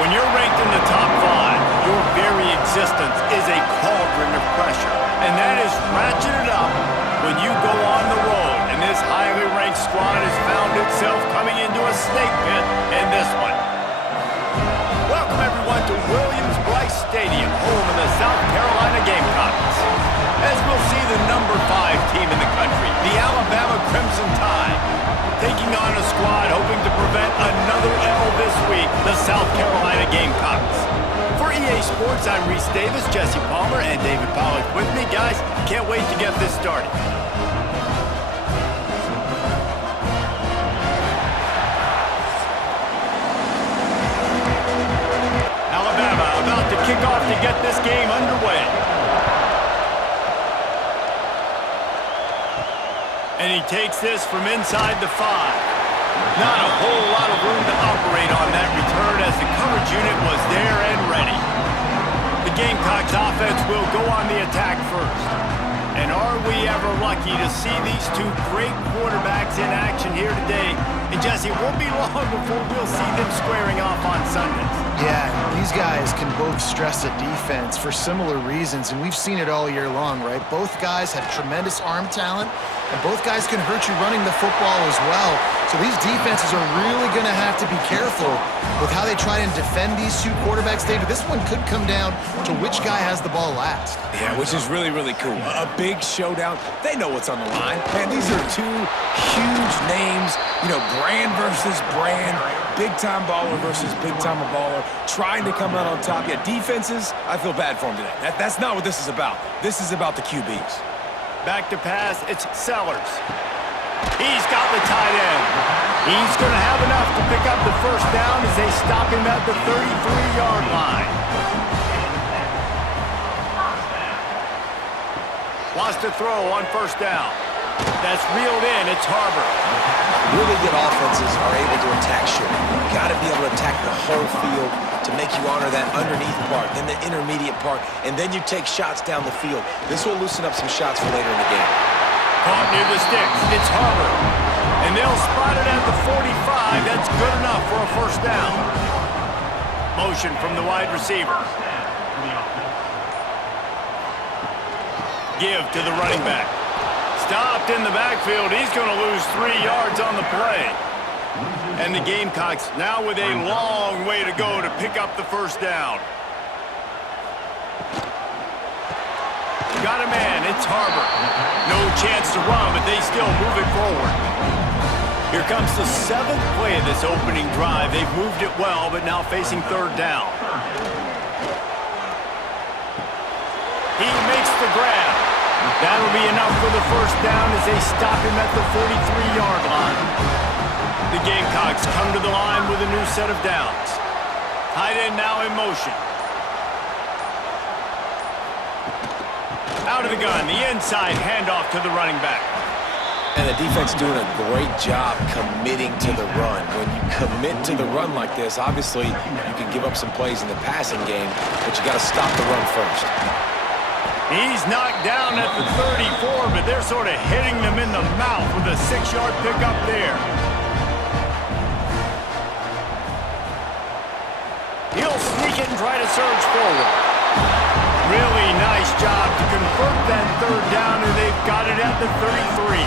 When you're ranked in the top 5, your very existence is a cauldron of pressure. And that is ratcheted up when you go on the road. And this highly ranked squad has found itself coming into a snake pit in this one. Welcome everyone to Williams-Brice Stadium, home of the South Carolina Gamecocks. As we'll see the number 5 team in the country, the Alabama Crimson Tide, taking on a squad hoping to prevent another L this week, the South Carolina Gamecocks. For EA Sports, I'm Reese Davis, Jesse Palmer, and David Pollack with me. Guys, can't wait to get this started. Alabama about to kick off to get this game underway. And he takes this from inside the 5. Not a whole lot of room to operate on that return as the coverage unit was there and ready. The Gamecocks offense will go on the attack first. And are we ever lucky to see these two great quarterbacks in action here today? And Jesse, it won't be long before we'll see them squaring off on Sundays. Yeah, these guys can both stress a defense for similar reasons, and we've seen it all year long, right? Both guys have tremendous arm talent, and both guys can hurt you running the football as well. So these defenses are really going to have to be careful with how they try and defend these two quarterbacks, David. This one could come down to which guy has the ball last. Yeah, which is really, really cool. A big showdown. They know what's on the line. Man, these are two huge names, brand versus brand, big-time baller versus big-time baller, trying to come out on top. Yeah, defenses, I feel bad for them today. That's not what this is about. This is about the QBs. Back to pass, it's Sellers. He's got the tight end. He's going to have enough to pick up the first down as they stop him at the 33-yard line. Wants to throw on first down. That's reeled in. It's Harbor. Really good offenses are able to attack short. You've got to be able to attack the whole field to make you honor that underneath part, then the intermediate part, and then you take shots down the field. This will loosen up some shots for later in the game. Caught near the sticks. It's Harbor. And they'll spot it at the 45. That's good enough for a first down. Motion from the wide receiver. Give to the running back. Stopped in the backfield. He's going to lose 3 yards on the play. And the Gamecocks now with a long way to go to pick up the first down. Got a man. It's Harbor. No chance to run, but they still move it forward. Here comes the 7th play of this opening drive. They've moved it well, but now facing third down. He makes the grab. That'll be enough for the first down as they stop him at the 43-yard line. The Gamecocks come to the line with a new set of downs. Tight end now in motion. Out of the gun, the inside handoff to the running back. And the defense doing a great job committing to the run. When you commit to the run like this, obviously you can give up some plays in the passing game, but you got to stop the run first. He's knocked down at the 34, but they're sort of hitting them in the mouth with a 6-yard pickup there. He'll sneak it and try to surge forward. Really nice job to convert that third down, and they've got it at the 33.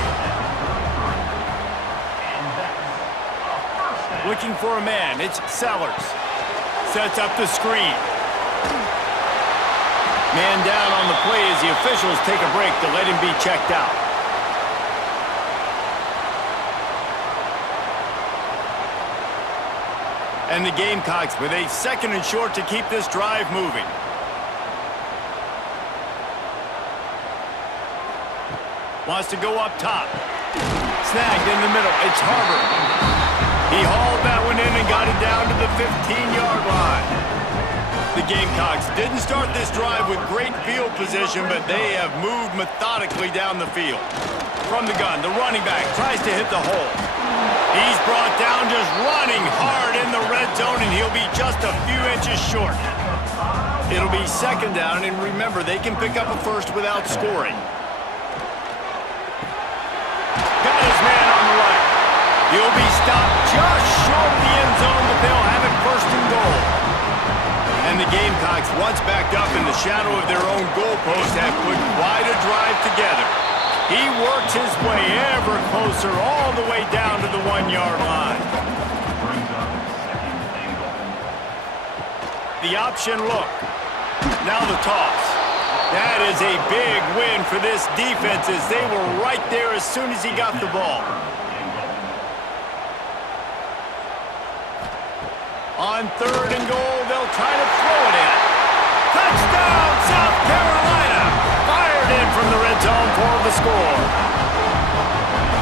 Looking for a man, it's Sellers. Sets up the screen. Man down on the play as the officials take a break to let him be checked out. And the Gamecocks with a 2nd and short to keep this drive moving. Wants to go up top. Snagged in the middle. It's Harbor. He hauled that one in and got it down to the 15-yard line. The Gamecocks didn't start this drive with great field position, but they have moved methodically down the field. From the gun, the running back tries to hit the hole. He's brought down just running hard in the red zone, and he'll be just a few inches short. It'll be 2nd down, and remember, they can pick up a first without scoring. Got his man on the right. He'll be stopped just short of the end zone, but they'll have it 1st and goal. shadow of their own goalpost have put quite a drive together. He works his way ever closer all the way down to the 1-yard line. The option look. Now the toss. That is a big win for this defense as they were right there as soon as he got the ball. On 3rd and goal, they'll try to throw it in. Touchdown, South Carolina! Fired in from the red zone for the score.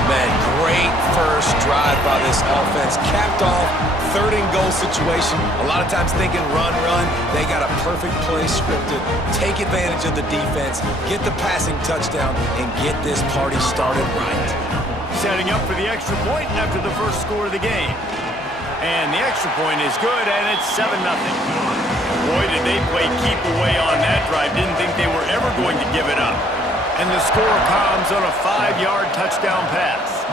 Man, great first drive by this offense. Capped off, 3rd and goal situation. A lot of times thinking run. They got a perfect play scripted. Take advantage of the defense, get the passing touchdown, and get this party started right. Setting up for the extra point after the first score of the game. And the extra point is good, and it's 7-0. Boy, did they play keep away on that drive. Didn't think they were ever going to give it up. And the score comes on a 5-yard touchdown pass.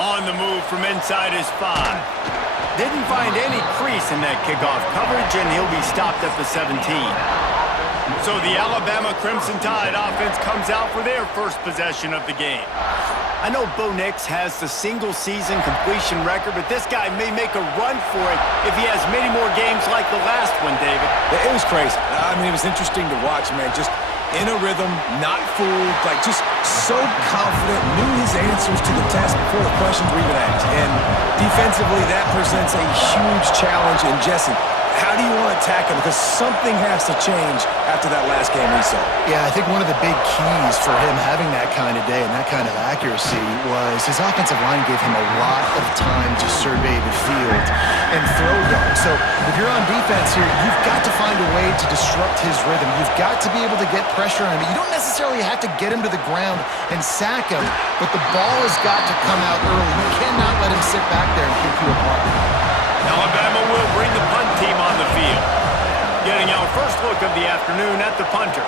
On the move from inside his 5. Didn't find any crease in that kickoff coverage, and he'll be stopped at the 17. So the Alabama Crimson Tide offense comes out for their first possession of the game. I know Bo Nix has the single-season completion record, but this guy may make a run for it if he has many more games like the last one, David. It was crazy. I mean, it was interesting to watch, man. Just in a rhythm, not fooled, like just so confident, knew his answers to the test before the questions were even asked. And defensively, that presents a huge challenge. And Jesse, how do you want to attack him? Because something has to change after that last game we saw. Yeah, I think one of the big keys for him having that kind of day and that kind of accuracy was his offensive line gave him a lot of time to survey the field and throw darts. So if you're on defense here, you've got to find a way to disrupt his rhythm. You've got to be able to get pressure on him. You don't necessarily have to get him to the ground and sack him, but the ball has got to come out early. You cannot let him sit back there and kick you apart. Alabama will bring the punt team on the field. Getting our first look of the afternoon at the punter.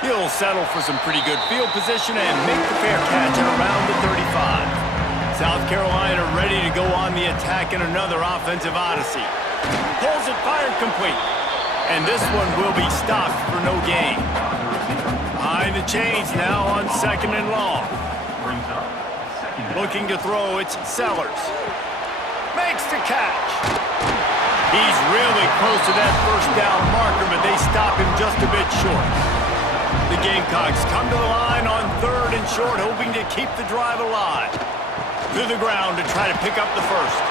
He'll settle for some pretty good field position and make the fair catch at around the 35. South Carolina ready to go on the attack in another offensive odyssey. Pulls it fired complete. And this one will be stopped for no gain. Behind the chains now on 2nd and long. Looking to throw, it's Sellers. Makes the catch. He's really close to that first down marker, but they stop him just a bit short. The Gamecocks come to the line on 3rd and short, hoping to keep the drive alive. To the ground to try to pick up the first.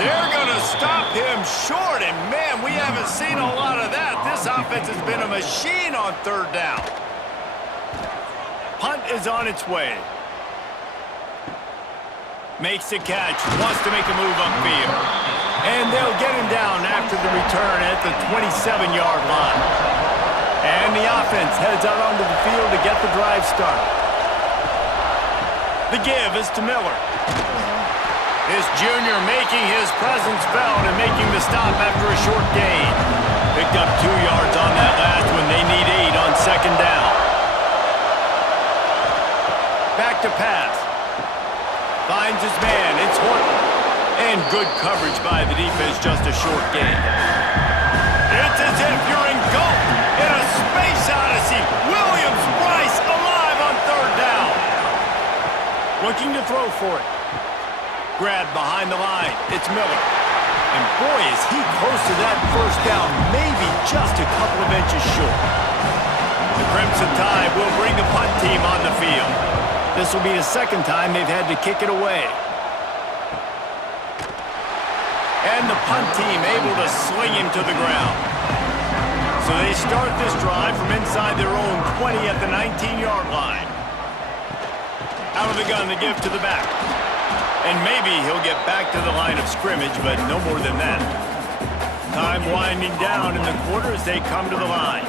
They're going to stop him short, and man, we haven't seen a lot of that. This offense has been a machine on 3rd down. Punt is on its way. Makes the catch, wants to make a move upfield. And they'll get him down after the return at the 27-yard line. And the offense heads out onto the field to get the drive started. The give is to Miller. This junior making his presence felt and making the stop after a short gain. Picked up 2 yards on that last one. They need 8 on 2nd down. Back to pass. Finds his man, it's Horton. And good coverage by the defense, just a short gain. It's as if you're engulfed in a space odyssey. Williams-Brice alive on 3rd down. Looking to throw for it. Grabbed behind the line, it's Miller. And boy, is he close to that first down, maybe just a couple of inches short. The Crimson Tide will bring the punt team on the field. This will be the 2nd time they've had to kick it away. And the punt team able to sling him to the ground. So they start this drive from inside their own 20 at the 19-yard line. Out of the gun, the give to the back. And maybe he'll get back to the line of scrimmage, but no more than that. Time winding down in the quarter as they come to the line.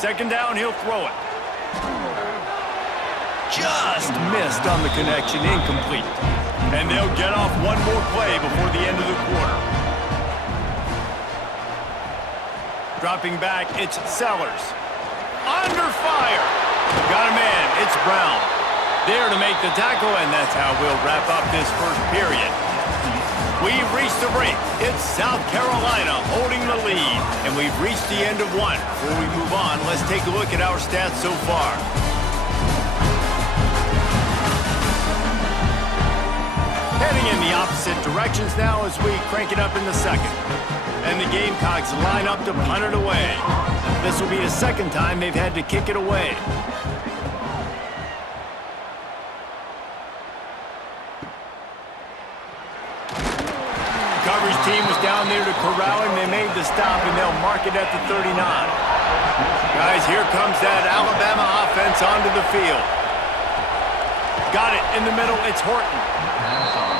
2nd down, he'll throw it. Just missed on the connection, incomplete. And they'll get off one more play before the end of the quarter. Dropping back, it's Sellers. Under fire. Got a man, it's Brown. There to make the tackle, and that's how we'll wrap up this first period. We've reached the break. It's South Carolina holding the lead, and we've reached the end of one. Before we move on, let's take a look at our stats so far. Heading in the opposite directions now as we crank it up in the second. And the Gamecocks line up to punt it away. This will be the second time they've had to kick it away. Coverage team was down there to corral him. They made the stop, and they'll mark it at the 39. Guys, here comes that Alabama offense onto the field. Got it in the middle. It's Horton.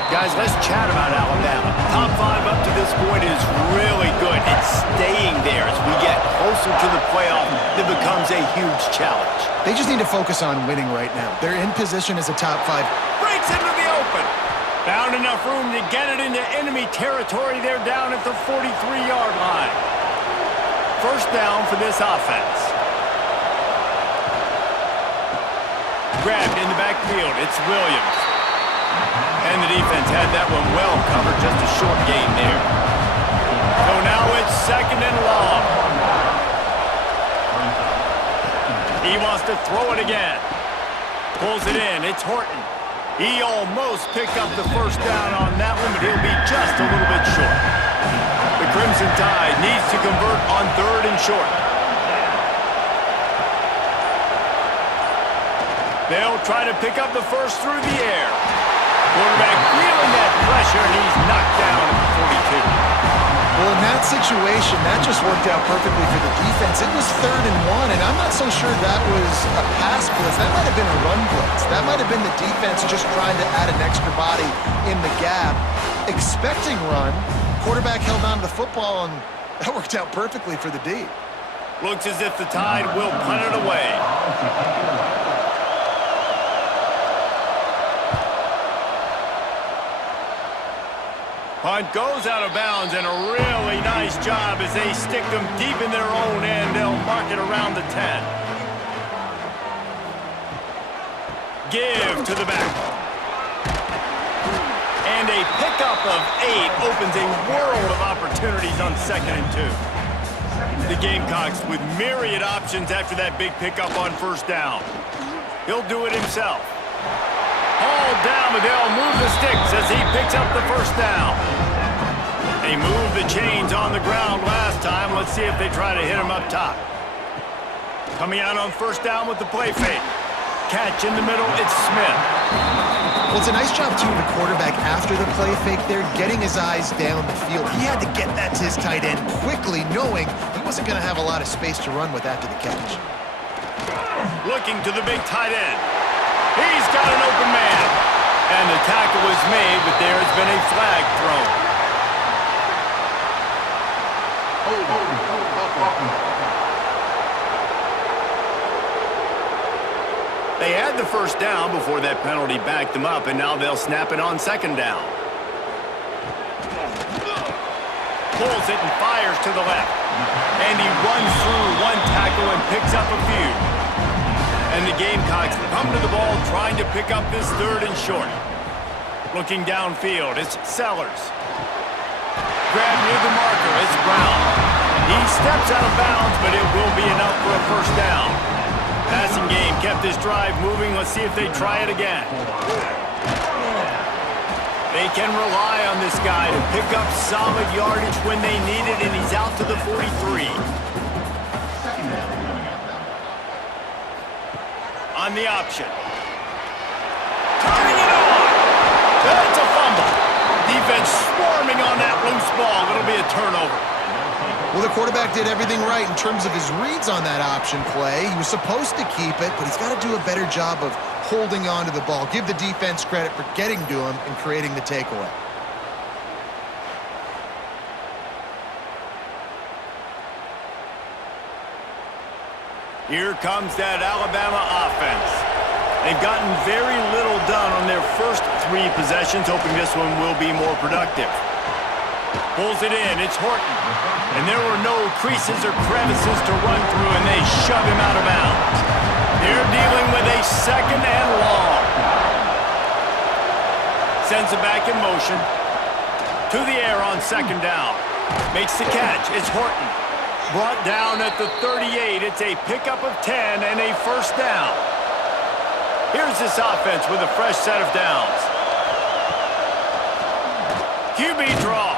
Guys, let's chat about Alabama. Top 5 up to this point is really good. It's staying there as we get closer to the playoff. It becomes a huge challenge. They just need to focus on winning right now. They're in position as a top 5. Breaks into the open. Found enough room to get it into enemy territory. They're down at the 43-yard line. First down for this offense. Grabbed in the backfield. It's Williams. And the defense had that one well covered. Just a short gain there. So now it's second and long. He wants to throw it again. Pulls it in. It's Horton. He almost picked up the first down on that one, but he'll be just a little bit short. The Crimson Tide needs to convert on third and short. They'll try to pick up the first through the air. Quarterback feeling that pressure, and he's knocked down at the 42. Well, in that situation, that just worked out perfectly for the defense. It was 3rd and 1, and I'm not so sure that was a pass blitz. That might have been a run blitz. That might have been the defense just trying to add an extra body in the gap. Expecting run, quarterback held on to the football, and that worked out perfectly for the D. Looks as if the Tide will punt it away. Punt goes out of bounds, and a really nice job as they stick them deep in their own end. They'll mark it around the 10. Give to the back. And a pickup of 8 opens a world of opportunities on 2nd and 2. The Gamecocks with myriad options after that big pickup on first down. He'll do it himself. Hauled down, but they'll move the sticks as he picks up the first down. They moved the chains on the ground last time. Let's see if they try to hit him up top. Coming out on first down with the play fake. Catch in the middle, it's Smith. Well, it's a nice job, too, of the quarterback after the play fake there, getting his eyes down the field. He had to get that to his tight end quickly, knowing he wasn't going to have a lot of space to run with after the catch. Looking to the big tight end. He's got an open man. And the tackle was made, but there has been a flag thrown. They had the first down before that penalty backed them up, and now they'll snap it on second down. Pulls it and fires to the left. And he runs through one tackle and picks up a few. And the Gamecocks come to the ball trying to pick up this 3rd and short. Looking downfield, it's Sellers. Grab near the marker, it's Brown. He steps out of bounds, but it will be enough for a first down. Passing game kept this drive moving. Let's see if they try it again. They can rely on this guy to pick up solid yardage when they need it, and he's out to the 43. On the option. Turning it on! That's a fumble. Defense swarming on that loose ball. It'll be a turnover. Well, the quarterback did everything right in terms of his reads on that option play. He was supposed to keep it, but he's got to do a better job of holding on to the ball. Give the defense credit for getting to him and creating the takeaway. Here comes that Alabama offense. They've gotten very little done on their first 3 possessions, hoping this one will be more productive. Pulls it in, it's Horton. And there were no creases or crevices to run through, and they shove him out of bounds. They're dealing with a 2nd and long. Sends it back in motion. To To the air on second down. Makes the catch. It's Horton. Brought down at the 38. It's a pickup of 10 and a first down. Here's this offense with a fresh set of downs. QB draw.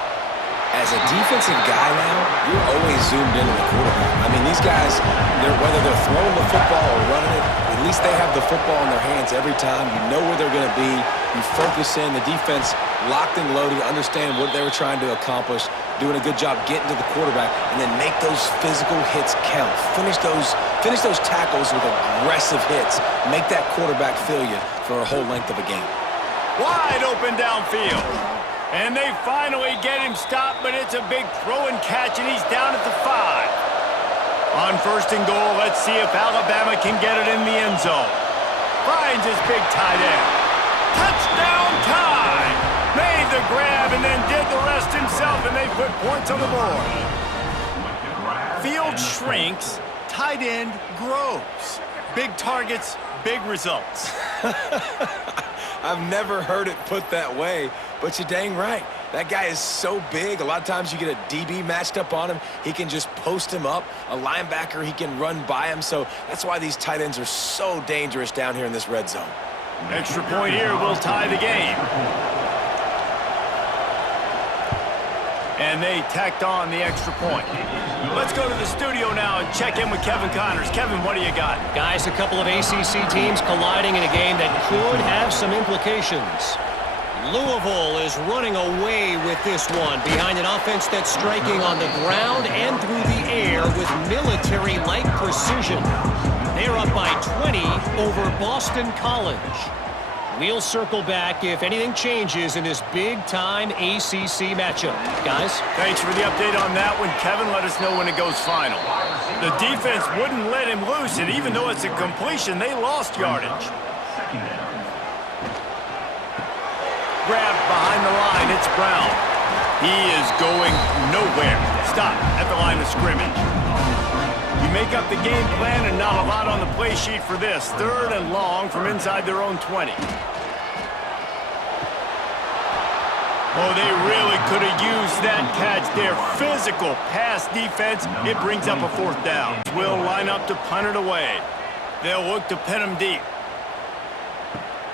As a defensive guy now, you're always zoomed into the quarterback. I mean, these guys, whether they're throwing the football or running it, at least they have the football in their hands every time. You know where they're going to be. You focus in. The defense locked and loaded, understand what they were trying to accomplish, doing a good job getting to the quarterback, and then make those physical hits count. Finish those tackles with aggressive hits. Make that quarterback feel you for a whole length of a game. Wide open downfield. And they finally get him stopped, but it's a big throw and catch, and he's down at the 5. On first and goal, let's see if Alabama can get it in the end zone. Finds his big tight end. Touchdown time! Made the grab and then did the rest himself, and they put points on the board. Field shrinks, tight end grows. Big targets, big results. I've never heard it put that way, but you're dang right. That guy is so big. A lot of times you get a DB matched up on him. He can just post him up. A linebacker, he can run by him. So that's why these tight ends are so dangerous down here in this red zone. Extra point here will tie the game. And they tacked on the extra point. Let's go to the studio now and check in with Kevin Connors. Kevin, what do you got? Guys, a couple of ACC teams colliding in a game that could have some implications. Louisville is running away with this one behind an offense that's striking on the ground and through the air with military-like precision. They're up by 20 over Boston College. We'll circle back if anything changes in this big-time ACC matchup. Guys? Thanks for the update on that one, Kevin. Let us know when it goes final. The defense wouldn't let him loose, and even though it's a completion, they lost yardage. Grabbed behind the line, it's Brown. He is going nowhere. Stop at the line of scrimmage. You make up the game plan and not a lot on the play sheet for this. 3rd and long from inside their own 20. Oh, they really could have used that catch there. Physical pass defense. It brings up a 4th down. Will line up to punt it away. They'll look to pin him deep.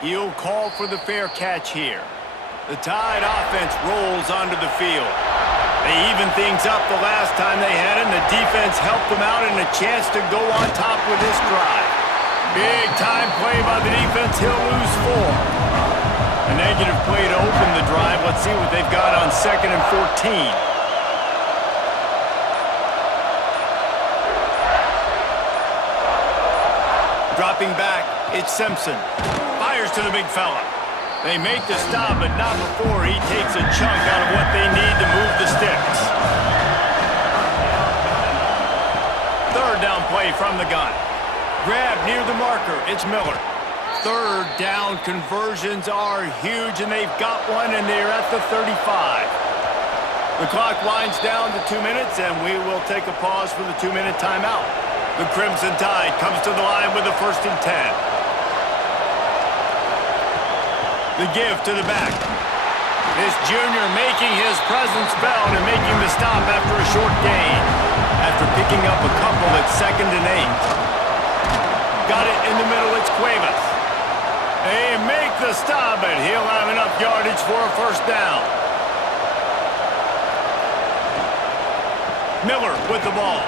He'll call for the fair catch here. The Tide offense rolls onto the field. They evened things up the last time they had it, and the defense helped them out and a chance to go on top with this drive. Big time play by the defense. He'll lose 4. A negative play to open the drive. Let's see what they've got on 2nd and 14. Dropping back, it's Simpson. Fires to the big fella. They make the stop, but not before he takes a chunk out of what they need to move the sticks. 3rd down play from the gun. Grab near the marker. It's Miller. 3rd down conversions are huge, and they've got one, and they're at the 35. The clock winds down to 2 minutes, and we will take a pause for the 2-minute timeout. The Crimson Tide comes to the line with a 1st and 10. The give to the back. This junior making his presence felt and making the stop after a short gain. After picking up a couple at 2nd and 8. Got it in the middle, it's Cuevas. They make the stop, but he'll have enough yardage for a 1st down. Miller with the ball.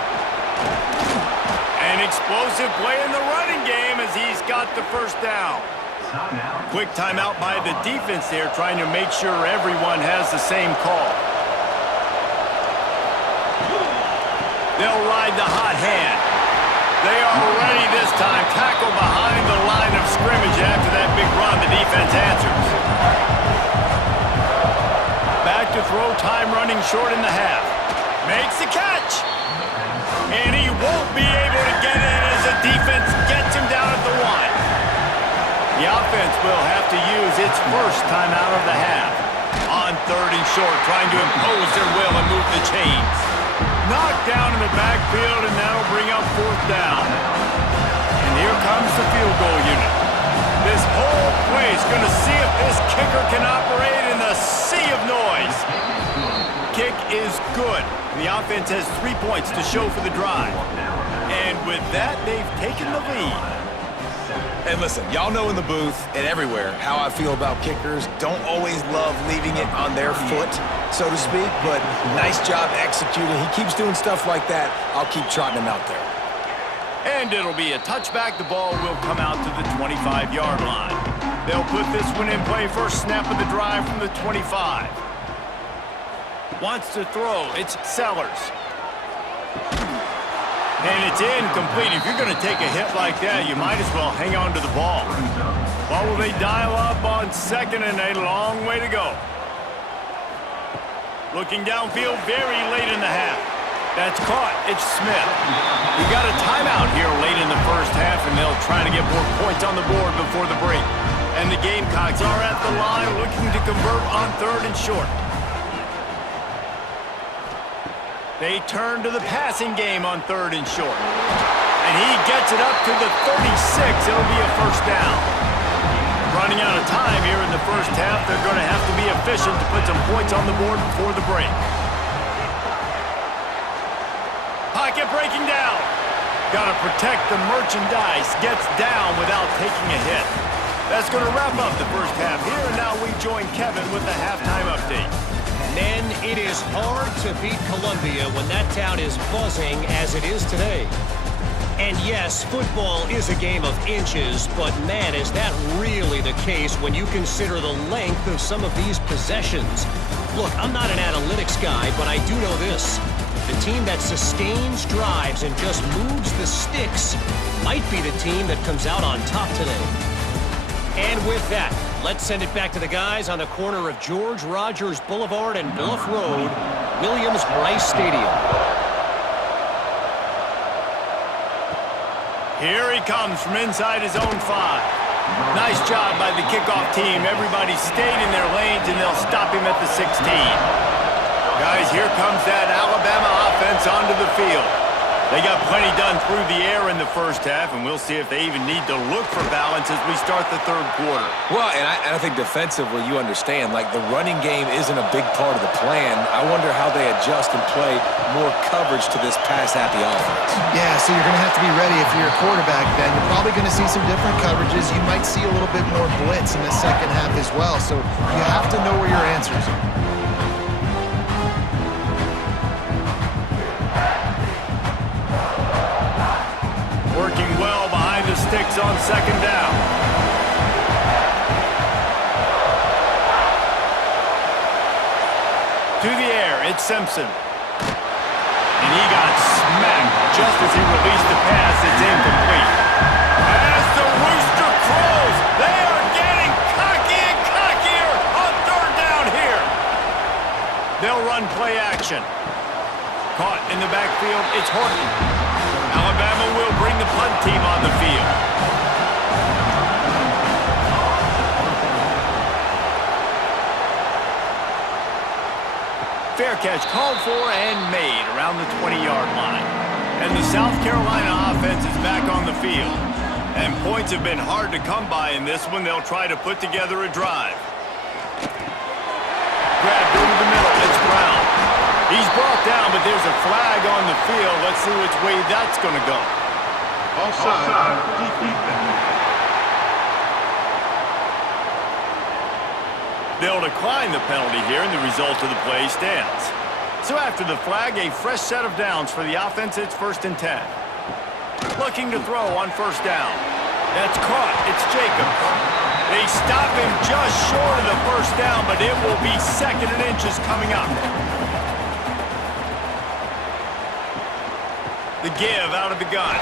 An explosive play in the running game as he's got the 1st down. Quick timeout by the defense there, trying to make sure everyone has the same call. They'll ride the hot hand. They are ready this time. Tackle behind the line of scrimmage after that big run. The defense answers. Back to throw, time running short in the half. Makes the catch. And he won't be able to get in as the defense gets him down at the 1. The offense will have to use its 1st time out of the half. On 3rd and short, trying to impose their will and move the chains. Knocked down in the backfield, and that'll bring up 4th down. And here comes the field goal unit. This whole play is going to see if this kicker can operate in the sea of noise. offense has 3 points to show for the drive. And with that, they've taken the lead. And listen, y'all know in the booth and everywhere how I feel about kickers. Don't always love leaving it on their foot, so to speak, but nice job executing. He keeps doing stuff like that. I'll keep trotting him out there. And it'll be a touchback. The ball will come out to the 25-yard line. They'll put this one in play first snap of the drive from the 25. Wants to throw. It's Sellers. And it's incomplete. If you're going to take a hit like that, you might as well hang on to the ball. Well, will they dial up on second and a long way to go? Looking downfield very late in the half. That's caught. It's Smith. We got a timeout here late in the first half, and they'll try to get more points on the board before the break. And the Gamecocks are at the line looking to convert on 3rd and short. They turn to the passing game on 3rd and short. And he gets it up to the 36. It'll be a first down. Running out of time here in the first half. They're going to have to be efficient to put some points on the board before the break. Pocket breaking down. Got to protect the merchandise. Gets down without taking a hit. That's going to wrap up the first half here. And now we join Kevin with the halftime update. Men, it is hard to beat Columbia when that town is buzzing as it is today. And yes, football is a game of inches, but man, is that really the case when you consider the length of some of these possessions. Look, I'm not an analytics guy, but I do know this. The team that sustains drives and just moves the sticks might be the team that comes out on top today. And with that, let's send it back to the guys on the corner of George Rogers Boulevard and Bluff Road, Williams-Brice Stadium. Here he comes from inside his own 5. Nice job by the kickoff team. Everybody stayed in their lanes, and they'll stop him at the 16. Guys, here comes that Alabama offense onto the field. They got plenty done through the air in the first half, and we'll see if they even need to look for balance as we start the 3rd quarter. Well, and I think defensively, you understand, like the running game isn't a big part of the plan. I wonder how they adjust and play more coverage to this pass-happy offense. Yeah, so you're going to have to be ready if you're a quarterback then. You're probably going to see some different coverages. You might see a little bit more blitz in the second half as well, so you have to know where your answers are. Working well behind the sticks on 2nd down. To the air, it's Simpson. And he got smacked just as he released the pass. It's incomplete. As the rooster crows, they are getting cocky and cockier on 3rd down here. They'll run play action. Caught in the backfield, it's Horton. Alabama will bring the punt team on the field. Fair catch called for and made around the 20-yard line. And the South Carolina offense is back on the field. And points have been hard to come by in this one. They'll try to put together a drive. Grabbed over the middle. It's Brown. He's brought down, but there's a flag on the field. Let's see which way that's going to go. Offside. Defense. They'll decline the penalty here, and the result of the play stands. So after the flag, a fresh set of downs for the offense. It's 1st and 10. Looking to throw on 1st down. That's caught. It's Jacobs. They stop him just short of the 1st down, but it will be 2nd and inches coming up. The give out of the gun.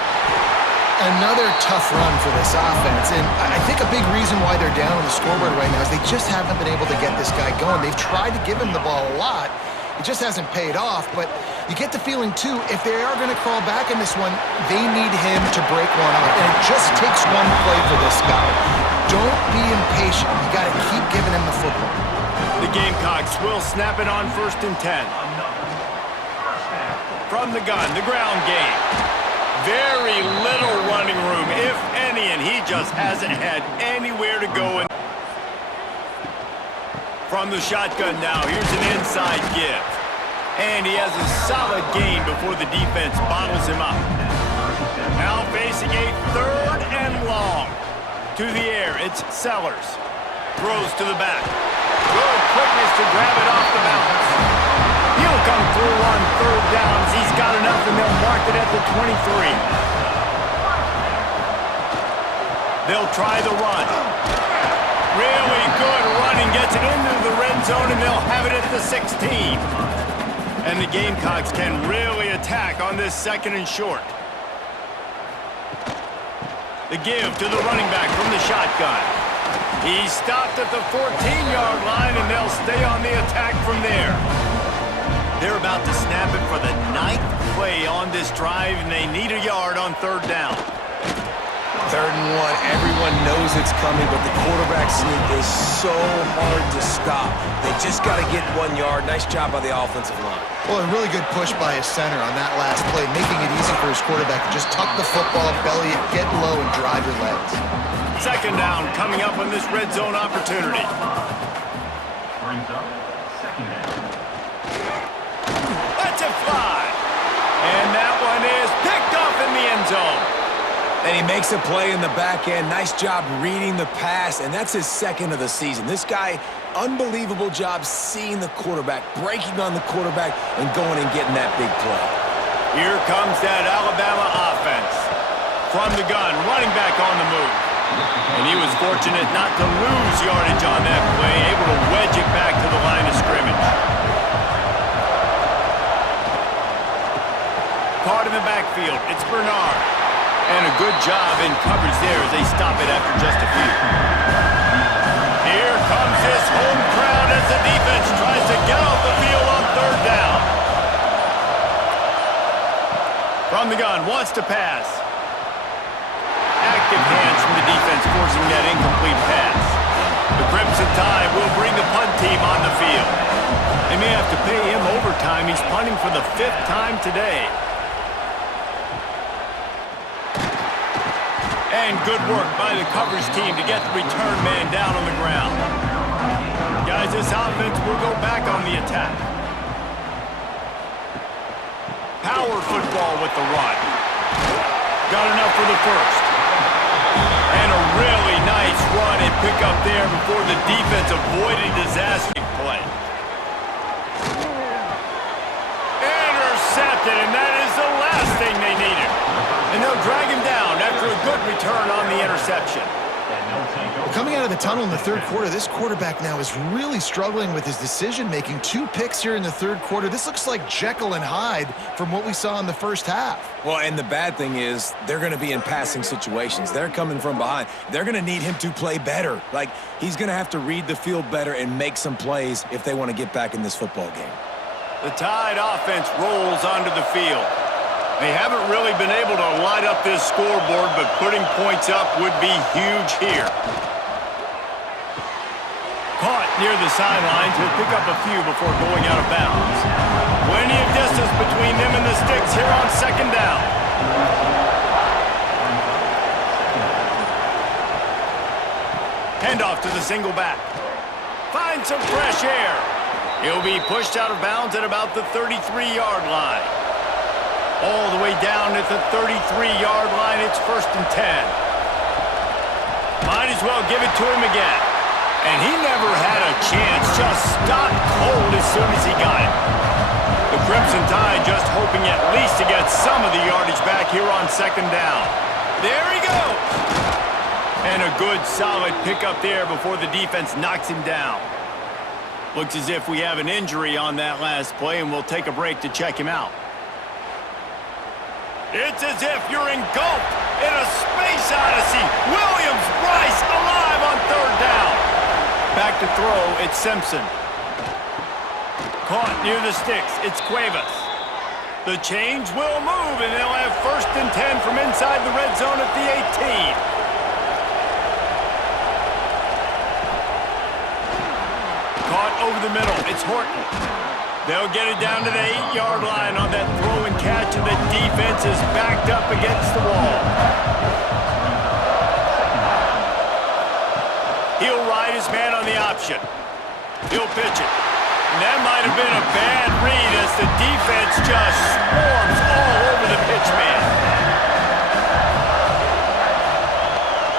Another tough run for this offense, and I think a big reason why they're down on the scoreboard right now is they just haven't been able to get this guy going. They've tried to give him the ball a lot. It just hasn't paid off, but you get the feeling, too, if they are going to crawl back in this one, they need him to break one off, and it just takes one play for this guy. Don't be impatient. You got to keep giving him the football. The Gamecocks will snap it on 1st and 10. From the gun, the ground game. Very little running room, if any, and he just hasn't had anywhere to go. From the shotgun now, here's an inside give. And he has a solid gain before the defense bottles him up. Now facing a 3rd and long. To the air, it's Sellers. Throws to the back. Good quickness to grab it off the bounce. He'll come through on 3rd down as he's got enough, and they'll mark it at the 23. They'll try the run. Really good running, gets it into the red zone, and they'll have it at the 16. And the Gamecocks can really attack on this 2nd and short. The give to the running back from the shotgun. He's stopped at the 14-yard line, and they'll stay on the attack from there. They're about to snap it for the 9th play on this drive, and they need a yard on 3rd down. 3rd and 1, everyone knows it's coming, but the quarterback sneak is so hard to stop. They just got to get 1 yard. Nice job by the offensive line. Well, a really good push by his center on that last play, making it easy for his quarterback to just tuck the football, belly it, get low, and drive your legs. 2nd down coming up on this red zone opportunity. Brings up 2nd down. Let's it fly. And that one is picked off in the end zone. And he makes a play in the back end. Nice job reading the pass, and that's his 2nd of the season. This guy, unbelievable job seeing the quarterback, breaking on the quarterback, and going and getting that big play. Here comes that Alabama offense. From the gun, running back on the move. And he was fortunate not to lose yardage on that play, able to wedge it back to the line of scrimmage. Caught in the backfield, it's Bernard. And a good job in coverage there as they stop it after just a few. Here comes this home crowd as the defense tries to get off the field on 3rd down. From the gun, wants to pass. Active hands from the defense forcing that incomplete pass. The Crimson Tide will bring the punt team on the field. They may have to pay him overtime. He's punting for the 5th time today. And good work by the coverage team to get the return man down on the ground. Guys, this offense will go back on the attack. Power football with the run. Got enough for the 1st. And a really nice run and pick up there before the defense avoided disaster play. Intercepted, and that is the last thing they needed. And they'll drag him down after a good return on the interception. Well, coming out of the tunnel in the 3rd quarter, this quarterback now is really struggling with his decision-making. 2 picks here in the 3rd quarter. This looks like Jekyll and Hyde from what we saw in the 1st half. Well, and the bad thing is they're going to be in passing situations. They're coming from behind. They're going to need him to play better. Like, he's going to have to read the field better and make some plays if they want to get back in this football game. The Tide offense rolls onto the field. They haven't really been able to light up this scoreboard, but putting points up would be huge here. Caught near the sidelines. He'll pick up a few before going out of bounds. Plenty of distance between them and the sticks here on 2nd down. Handoff to the single back. Find some fresh air. He'll be pushed out of bounds at about the 33-yard line. All the way down at the 33-yard line, it's 1st and 10. Might as well give it to him again. And he never had a chance, just stopped cold as soon as he got it. The Crimson Tide just hoping at least to get some of the yardage back here on 2nd down. There he goes! And a good, solid pickup there before the defense knocks him down. Looks as if we have an injury on that last play, and we'll take a break to check him out. It's as if you're engulfed in a space odyssey. Williams, Bryce, alive on 3rd down. Back to throw, it's Simpson. Caught near the sticks, it's Cuevas. The change will move, and they'll have 1st and 10 from inside the red zone at the 18. Caught over the middle, it's Horton. They'll get it down to the 8-yard line on that throw and catch, and the defense is backed up against the wall. He'll ride his man on the option. He'll pitch it. And that might have been a bad read as the defense just swarms all over the pitch man.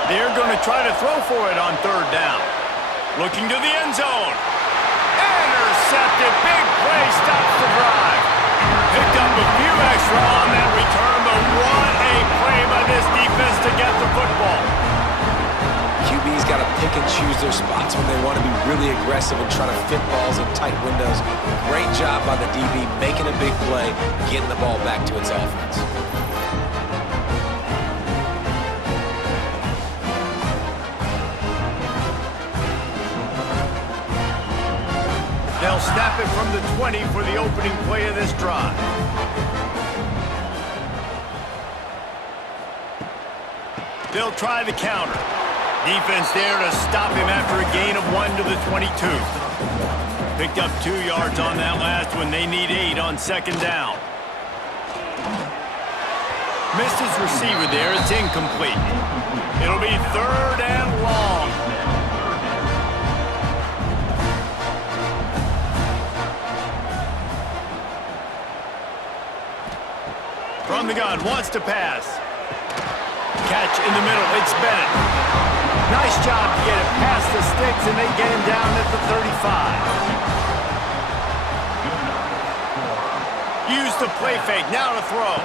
They're going to try to throw for it on third down. Looking to the end zone. Intercepted. Big play. Stops the drive. Picked up a few extra on that return, but what a play by this defense to get the football. QB's got to pick and choose their spots when they want to be really aggressive and try to fit balls in tight windows. Great job by the DB making a big play, getting the ball back to its offense. They'll snap it from the 20 for the opening play of this drive. They'll try the counter. Defense there to stop him after a gain of 1 to the 22. Picked up 2 yards on that last one. They need 8 on second down. Missed his receiver there. It's incomplete. It'll be third and long. From the gun, wants to pass. Catch in the middle, it's Bennett. Nice job to get it past the sticks, and they get him down at the 35. Use the play fake, now to throw.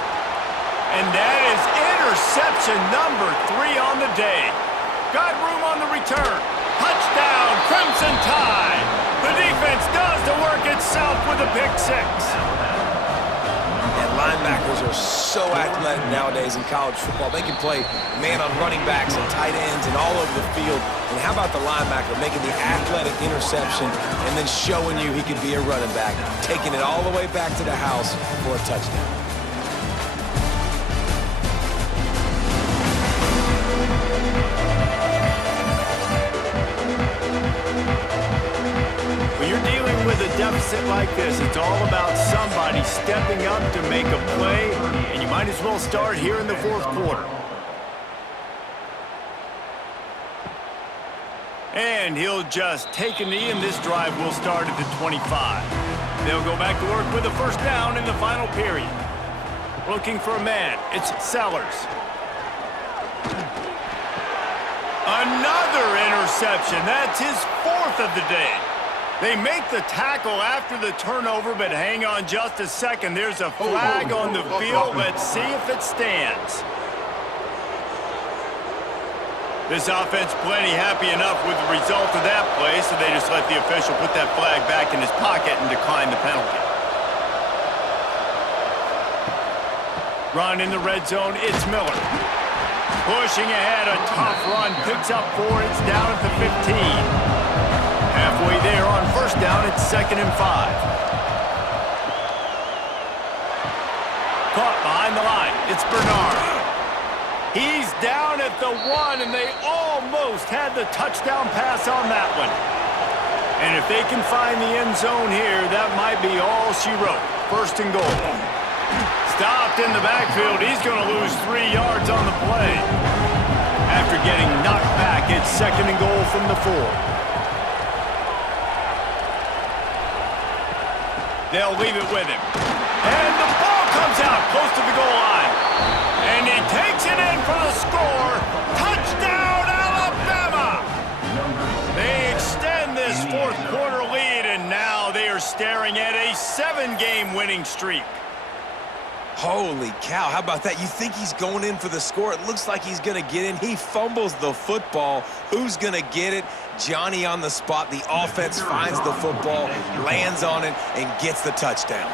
And that is interception number 3 on the day. Got room on the return. Touchdown, Crimson Tide. The defense does the work itself with a pick 6. Linebackers are so athletic nowadays in college football. They can play man on running backs and tight ends and all over the field. And how about the linebacker making the athletic interception and then showing you he could be a running back, taking it all the way back to the house for a touchdown. When you're dealing with a deficit like this, it's all about somebody stepping up to make a play, and you might as well start here in the fourth quarter. And he'll just take a knee, and this drive will start at the 25. They'll go back to work with a first down in the final period. Looking for a man. It's Sellers. Another interception. That's his 4th of the day. They make the tackle after the turnover, but hang on just a second. There's a flag on the field. Let's see if it stands. This offense plenty happy enough with the result of that play, so they just let the official put that flag back in his pocket and decline the penalty. Run in the red zone, it's Miller. Pushing ahead, a tough run, picks up 4, it's down at the 15. Halfway there on first down, it's 2nd and 5. Caught behind the line, it's Bernard. He's down at the 1, and they almost had the touchdown pass on that one. And if they can find the end zone here, that might be all she wrote. 1st and goal. Stopped in the backfield. He's going to lose 3 yards on the play. After getting knocked back, it's 2nd and goal from the 4. They'll leave it with him. And the ball comes out close to the goal line. And he takes it in for the score. Touchdown, Alabama! They extend this 4th quarter lead, and now they are staring at a 7-game winning streak. Holy cow, how about that? You think he's going in for the score. It looks like he's going to get in. He fumbles the football. Who's going to get it? Johnny on the spot. The offense finds the football, lands on it, and gets the touchdown.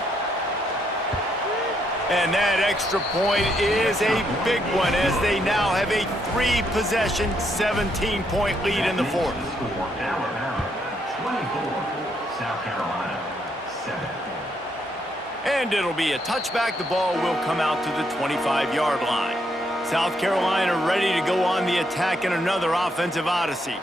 And that extra point is a big one as they now have a 3-possession, 17-point lead in the 4th. Alabama 24, South Carolina 7. And it'll be a touchback. The ball will come out to the 25-yard line. South Carolina ready to go on the attack in another offensive odyssey.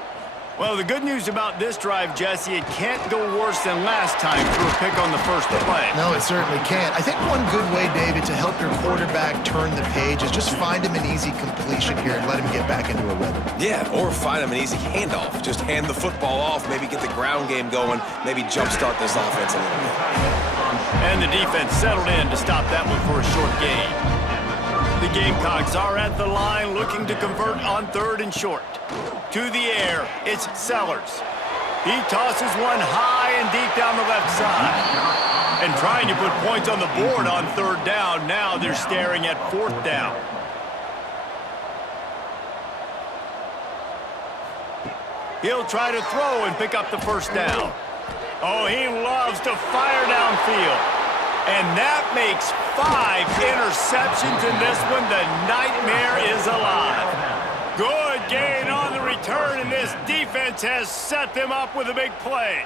Well, the good news about this drive, Jesse, it can't go worse than last time through a pick on the first play. No, it certainly can't. I think one good way, David, to help your quarterback turn the page is just find him an easy completion here and let him get back into a rhythm. Yeah, or find him an easy handoff. Just hand the football off, maybe get the ground game going, maybe jumpstart this offense a little bit. And the defense settled in to stop that one for a short gain. The Gamecocks are at the line looking to convert on 3rd and short. To the air, it's Sellers. He tosses one high and deep down the left side. And trying to put points on the board on 3rd down. Now they're staring at 4th down. He'll try to throw and pick up the 1st down. Oh, he loves to fire downfield. And that makes 5 interceptions in this one. The nightmare is alive. Good gain on the return, and this defense has set them up with a big play.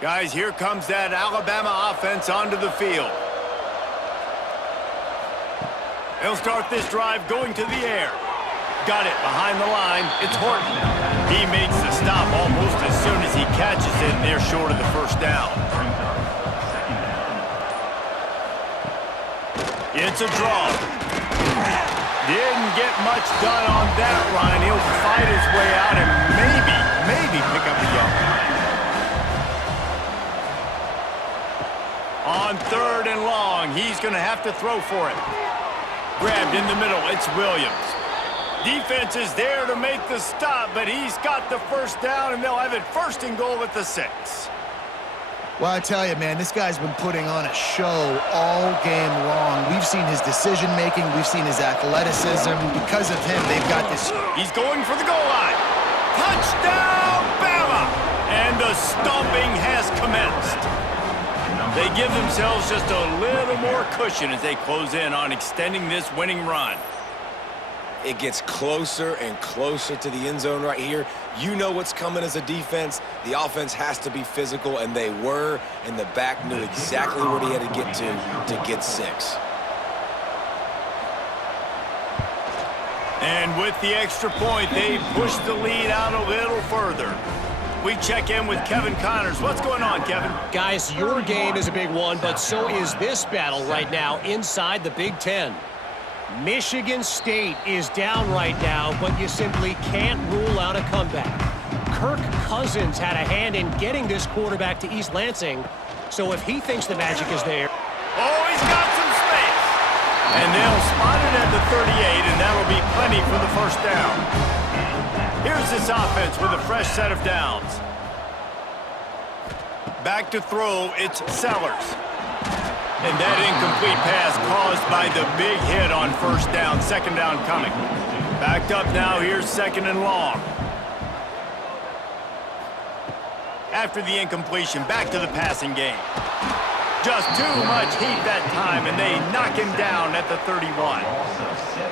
Guys, here comes that Alabama offense onto the field. They'll start this drive going to the air. Got it behind the line. It's Horton. He makes the stop almost as soon as he catches it, and they're short of the 1st down. It's a draw. Didn't get much done on that run. He'll fight his way out and maybe pick up a yard. On 3rd and long, he's going to have to throw for it. Grabbed in the middle, it's Williams. Defense is there to make the stop, but he's got the 1st down, and they'll have it 1st and goal at the 6. Well, I tell you, man, this guy's been putting on a show all game long. We've seen his decision-making. We've seen his athleticism. Because of him, they've got this. He's going for the goal line. Touchdown, Bama! And the stomping has commenced. They give themselves just a little more cushion as they close in on extending this winning run. It gets closer and closer to the end zone right here. You know what's coming as a defense. The offense has to be physical, and they were, and the back knew exactly where he had to get 6. And with the extra point, they push the lead out a little further. We check in with Kevin Connors. What's going on, Kevin? Guys, your game is a big one, but so is this battle right now inside the Big Ten. Michigan State is down right now, but you simply can't rule out a comeback. Kirk Cousins had a hand in getting this quarterback to East Lansing, so if he thinks the magic is there... Oh, he's got some space! And they'll spot it at the 38, and that'll be plenty for the 1st down. Here's this offense with a fresh set of downs. Back to throw, it's Sellers. And that incomplete pass caused by the big hit on 1st down. 2nd down coming. Backed up now, here's 2nd and long. After the incompletion, back to the passing game. Just too much heat that time, and they knock him down at the 31.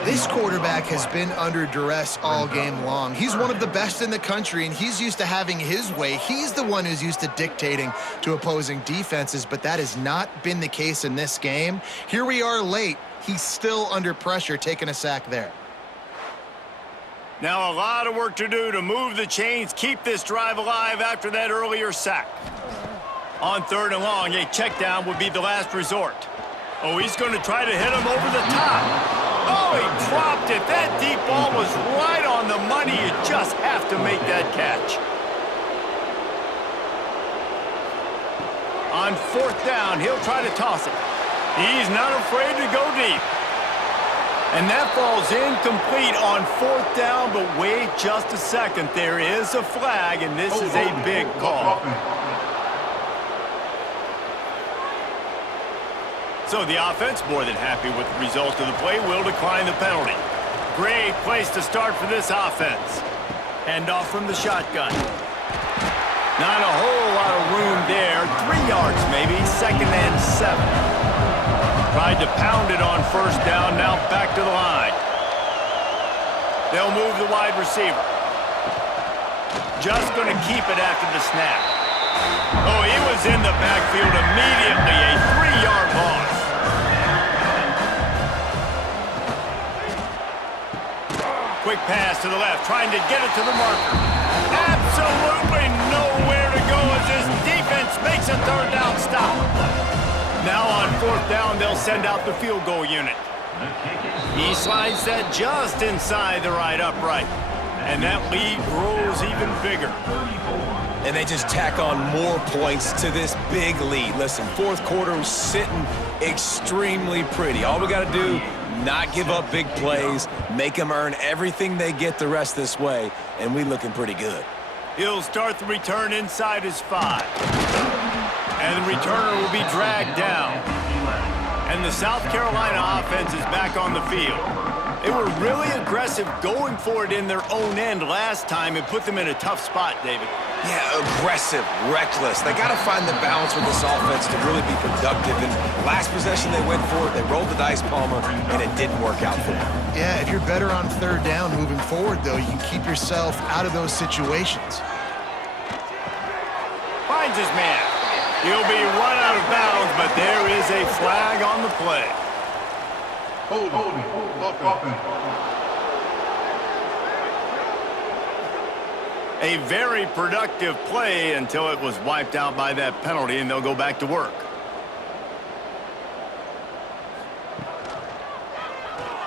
This quarterback has been under duress all game long. He's one of the best in the country, and he's used to having his way. He's the one who's used to dictating to opposing defenses, but that has not been the case in this game. Here we are late. He's still under pressure, taking a sack there. Now a lot of work to do to move the chains, keep this drive alive after that earlier sack. On 3rd and long, a check down would be the last resort. Oh, he's going to try to hit him over the top. Oh, he dropped it. That deep ball was right on the money. You just have to make that catch. On 4th down, he'll try to toss it. He's not afraid to go deep. And that falls incomplete on 4th down, but wait just a second. There is a flag, and this is a big call. So the offense, more than happy with the result of the play, will decline the penalty. Great place to start for this offense. Handoff from the shotgun. Not a whole lot of room there. 3 yards maybe, 2nd and 7. Tried to pound it on 1st down, now back to the line. They'll move the wide receiver. Just going to keep it after the snap. Oh, he was in the backfield immediately. A 3-yard loss. Quick pass to the left, trying to get it to the marker. Absolutely nowhere to go as this defense makes a third down stop. Now on fourth down, they'll send out the field goal unit. He slides that just inside the right upright. And that lead grows even bigger. And they just tack on more points to this big lead. Listen, fourth quarter was sitting extremely pretty. All we got to do, not give up big plays, make them earn everything they get the rest this way, and we looking pretty good. He'll start the return inside his 5. And the returner will be dragged down. And the South Carolina offense is back on the field. They were really aggressive going for it in their own end last time and put them in a tough spot, David. Yeah, aggressive, reckless. They got to find the balance with this offense to really be productive. And last possession they went for it, they rolled the dice, Palmer, and it didn't work out for them. Yeah, if you're better on third down moving forward, though, you can keep yourself out of those situations. Finds his man. He'll be run out of bounds, but there is a flag on the play. A very productive play until it was wiped out by that penalty, and they'll go back to work.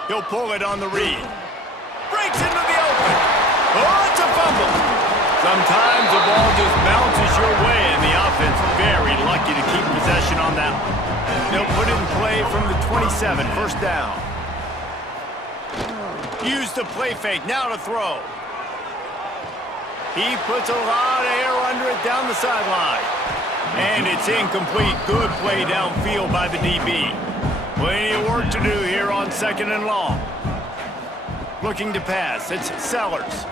He'll pull it on the read. Breaks into the open. Oh, it's a fumble. Sometimes the ball just bounces your way, and the offense very lucky to keep possession on that one. They'll put it in play from the 27, first down. Use the play fake, now to throw. He puts a lot of air under it down the sideline. And it's incomplete. Good play downfield by the DB. Plenty of work to do here on second and long. Looking to pass, it's Sellers.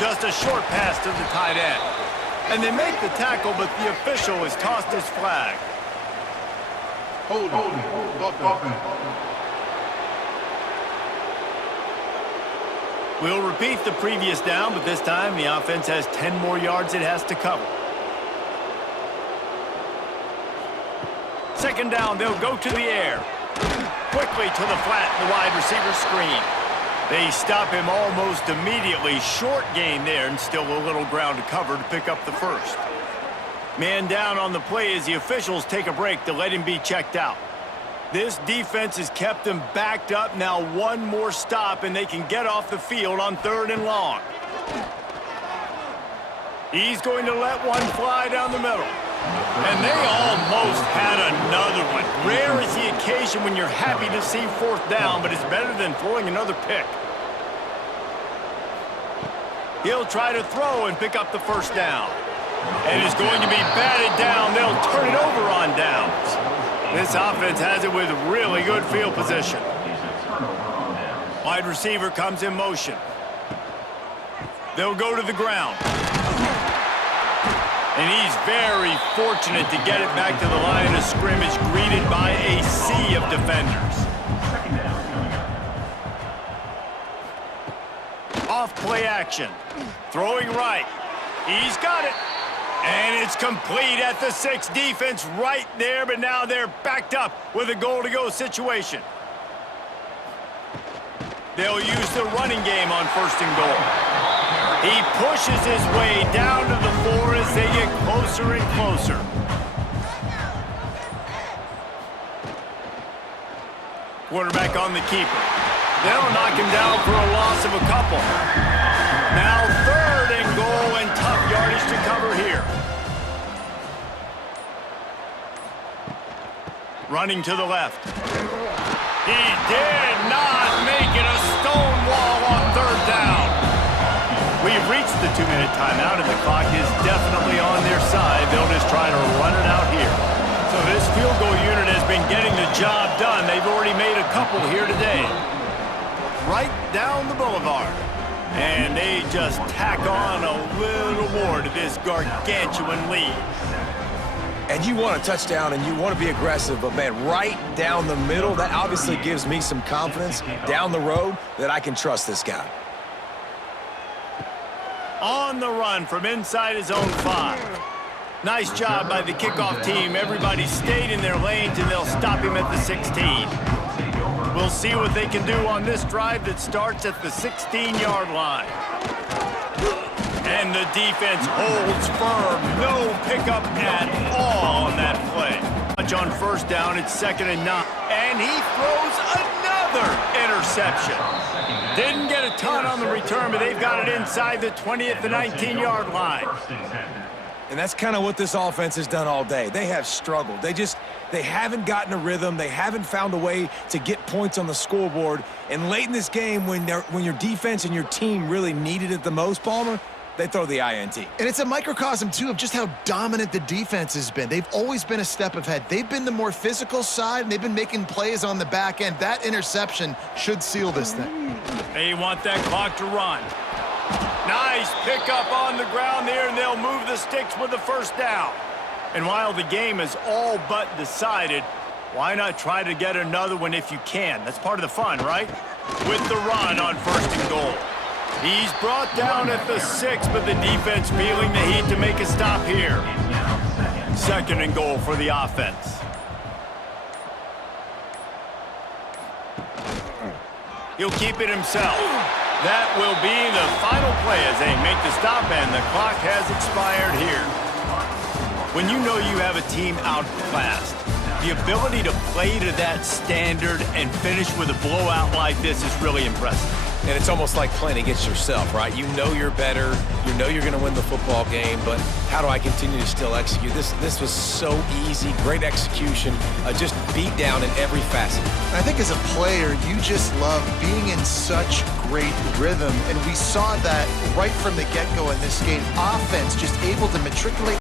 Just a short pass to the tight end. And they make the tackle, but the official has tossed his flag. We'll repeat the previous down, but this time the offense has 10 more yards it has to cover. Second down, they'll go to the air. Quickly to the flat, the wide receiver screen. They stop him almost immediately. Short gain there, and still a little ground to cover to pick up the first. Man down on the play as the officials take a break to let him be checked out. This defense has kept them backed up. Now one more stop, and they can get off the field on third and long. He's going to let one fly down the middle. And they almost had another one. Rare is the occasion when you're happy to see fourth down, but it's better than throwing another pick. He'll try to throw and pick up the first down. And it's going to be batted down. They'll turn it over on downs. This offense has it with really good field position. Wide receiver comes in motion. They'll go to the ground. And he's very fortunate to get it back to the line of scrimmage, greeted by a sea of defenders. Off play action. Throwing right. He's got it. And it's complete at the 6. Defense right there, but now they're backed up with a goal-to-go situation. They'll use the running game on first and goal. He pushes his way down to the 4 as they get closer and closer. Quarterback on the keeper. They'll knock him down for a loss of a couple. Now third and goal, and tough yardage to cover here. Running to the left. He did not make it. A stone wall on third down. We've reached the 2-minute timeout, and the clock is definitely on their side. They'll just try to run it out here. So this field goal unit has been getting the job done. They've already made a couple here today. Right down the boulevard. And they just tack on a little more to this gargantuan lead. And you want a touchdown and you want to be aggressive, but man, right down the middle, that obviously gives me some confidence down the road that I can trust this guy. On the run from inside his own 5. Nice job by the kickoff team. Everybody stayed in their lanes, and they'll stop him at the 16. We'll see what they can do on this drive that starts at the 16-yard line. And the defense holds firm. No pickup at all on that play. On first down, it's 2nd and 9. And he throws another interception. Didn't get a ton on the return, but they've got it inside the 20 at the 19-yard line. And that's kind of what this offense has done all day. They have struggled. They haven't gotten a rhythm. They haven't found a way to get points on the scoreboard. And late in this game, when your defense and your team really needed it the most, Palmer, they throw the INT. And it's a microcosm, too, of just how dominant the defense has been. They've always been a step ahead. They've been the more physical side, and they've been making plays on the back end. That interception should seal this thing. They want that clock to run. Nice pickup on the ground there, and they'll move the sticks with the first down. And while the game is all but decided, why not try to get another one if you can? That's part of the fun, right? With the run on 1st and goal. He's brought down at the 6, but the defense feeling the heat to make a stop here. 2nd and goal for the offense. He'll keep it himself. That will be the final play as they make the stop, and the clock has expired here. When you know you have a team outclassed, the ability to play to that standard and finish with a blowout like this is really impressive. And it's almost like playing against yourself, right? You know you're better. You know you're going to win the football game, but how do I continue to still execute? This was so easy, great execution, just beat down in every facet. I think as a player, you just love being in such great rhythm, and we saw that right from the get-go in this game. Offense just able to matriculate